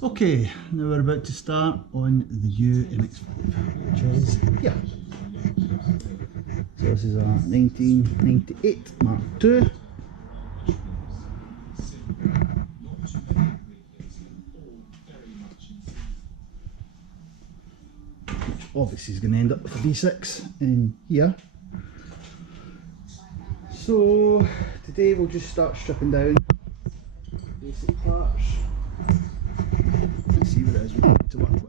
Okay, now we're about to start on the new mx5, which is here. So this is a 1998 Mark II. Which obviously is going to end up with a V6 in here. So today we'll just start stripping down basic parts. Let's see what it is we've got to work with.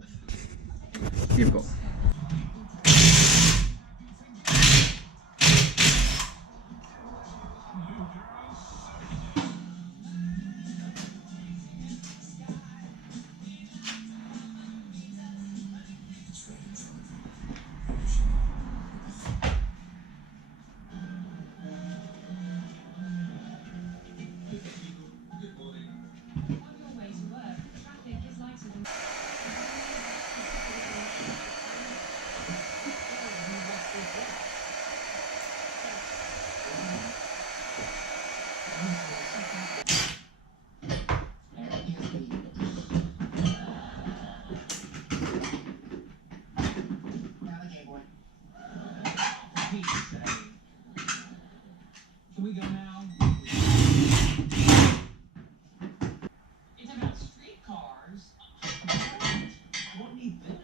Here we go. Can we go now? It's about streetcars. I don't need this.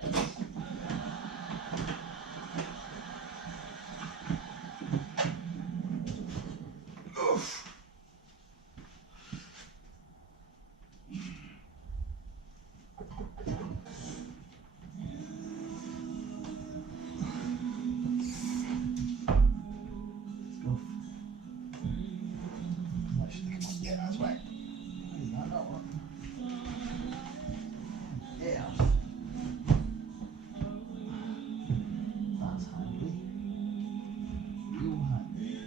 Yeah, that's right. Yeah. That's handy. Real handy.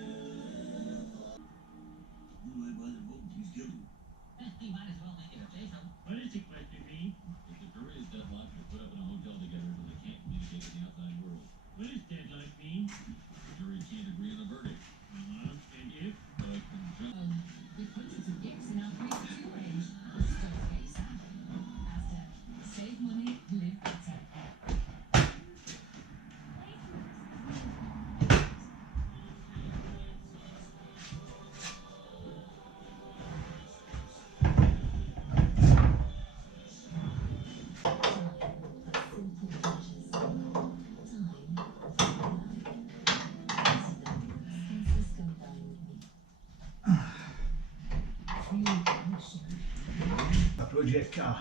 He might as well make it a face-up. What is it, question me? If the jury is deadlocked, they're put up in a hotel together so they can't communicate with the outside world. What does deadlock mean? The jury can't agree on a verdict. And if? With hundreds of gifts in our 3 to 2 range. Don't get you sad. Asda. Save money, live better. A project car.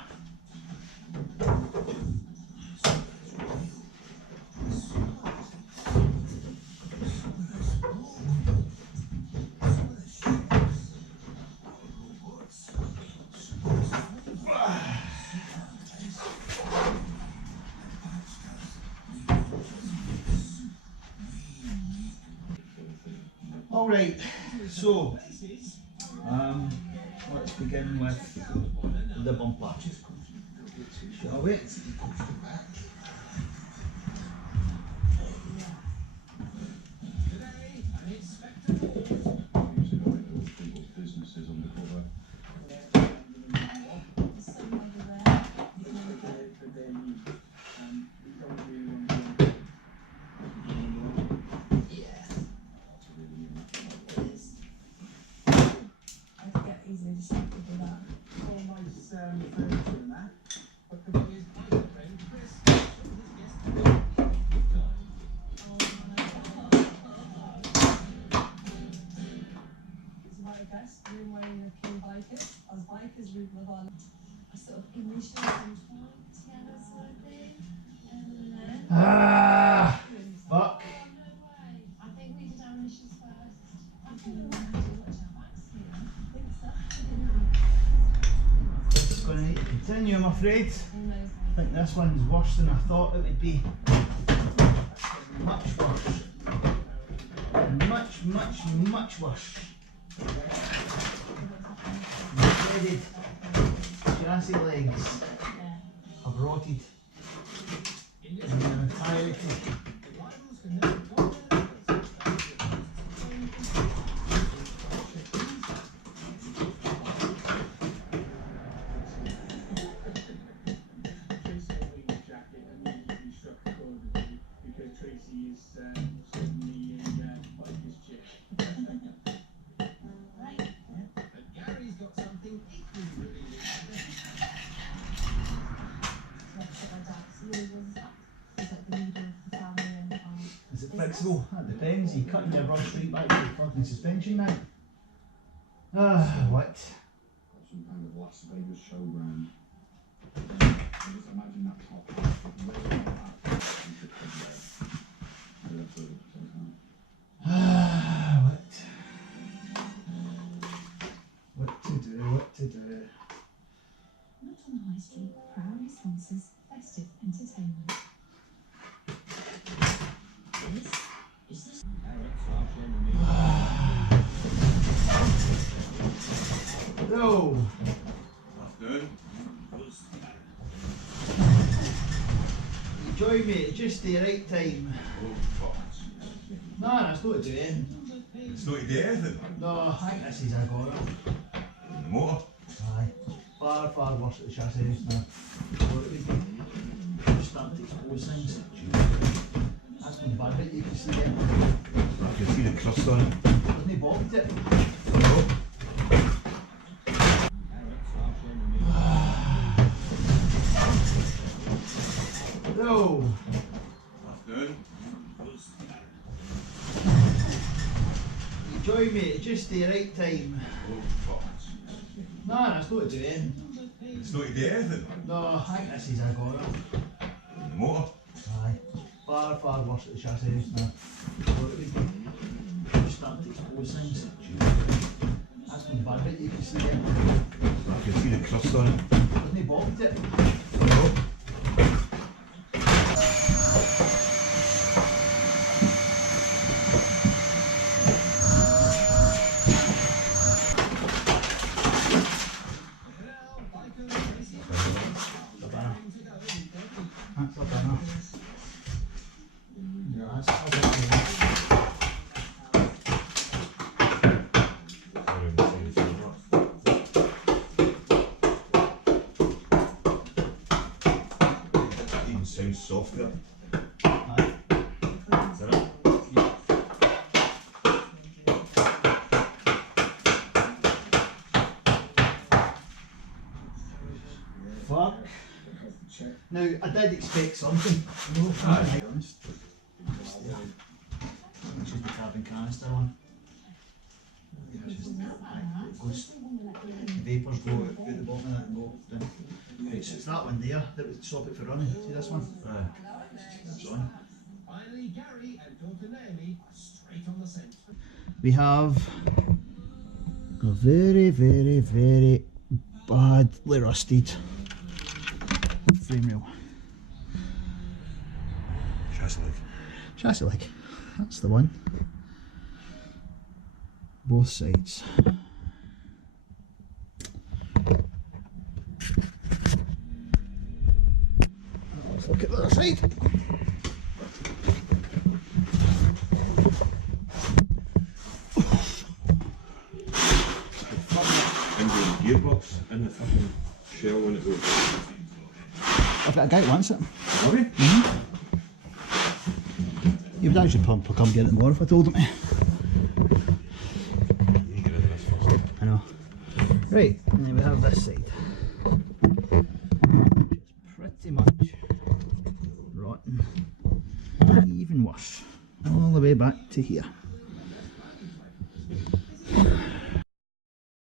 All right, so let's begin with the bumper, shall we? As bikers, we live on a sort of initial together sort of thing. Fuck. I think we did our initials first. I think we might have to watch our backs, you know. I think so. It's going to need to continue, I'm afraid. I think this one's worse than I thought it would be. Much worse. Much worse. My dreaded Jurassic legs have rotted in their entirety. fixable. That depends. You cutting your rubber straight back to the fucking suspension now. Ah, what? Some kind of Las Vegas showground. Just imagine that top half with really hard. You could come there. I don't feel it. Ah, what? What to do, what to do. Not on the high street, proudly sponsors festive entertainment. Is this? No! Afternoon. You join me at just the right time. Oh, fuck. Nah, that's not to do anything. It's not to do anything. No, I think this is a goner. The motor. Aye. Far, far worse at the chassis now. What it would be. Just starting to expose things. That's one bad bit you can see there. I can see the crust on it. Wasn't he bobbed it? No. No! Afternoon. You join me at just the right time. Oh, fuck. Nah, that's not to do anything. It's not to do anything. No, I think this is a goner. The motor. Aye. Far, far worse at the chassis now. What it would be. Just starting to expose things. That's one bad bit you can see there. I can see the crust on it. Wasn't he bobbed it? No. That's a banner. Yeah, that's a banner. That even sounds softer. Aye. Is that it? Fuck. Now, I did expect something. No, Aye. to be honest. It's just the carbon canister one. It's just, it goes, the vapours go out the bottom of that and go down. Right, so it's that one there that would stop it from running. See this one? Aye. It's on. Finally, Gary and daughter Naomi are straight on the scent. We have a very, very, very badly rusted frame rail. Chassis leg. Chassis leg, that's the one. Both sides. Let's look at the other side. And the gearbox and the fucking shell when it goes. I've got a guy that wants it. Have you? He would actually come get it tomorrow if I told him to. You get rid of this first. I know. Right, and then we have this side. Which is pretty much rotten. Even worse. All the way back to here.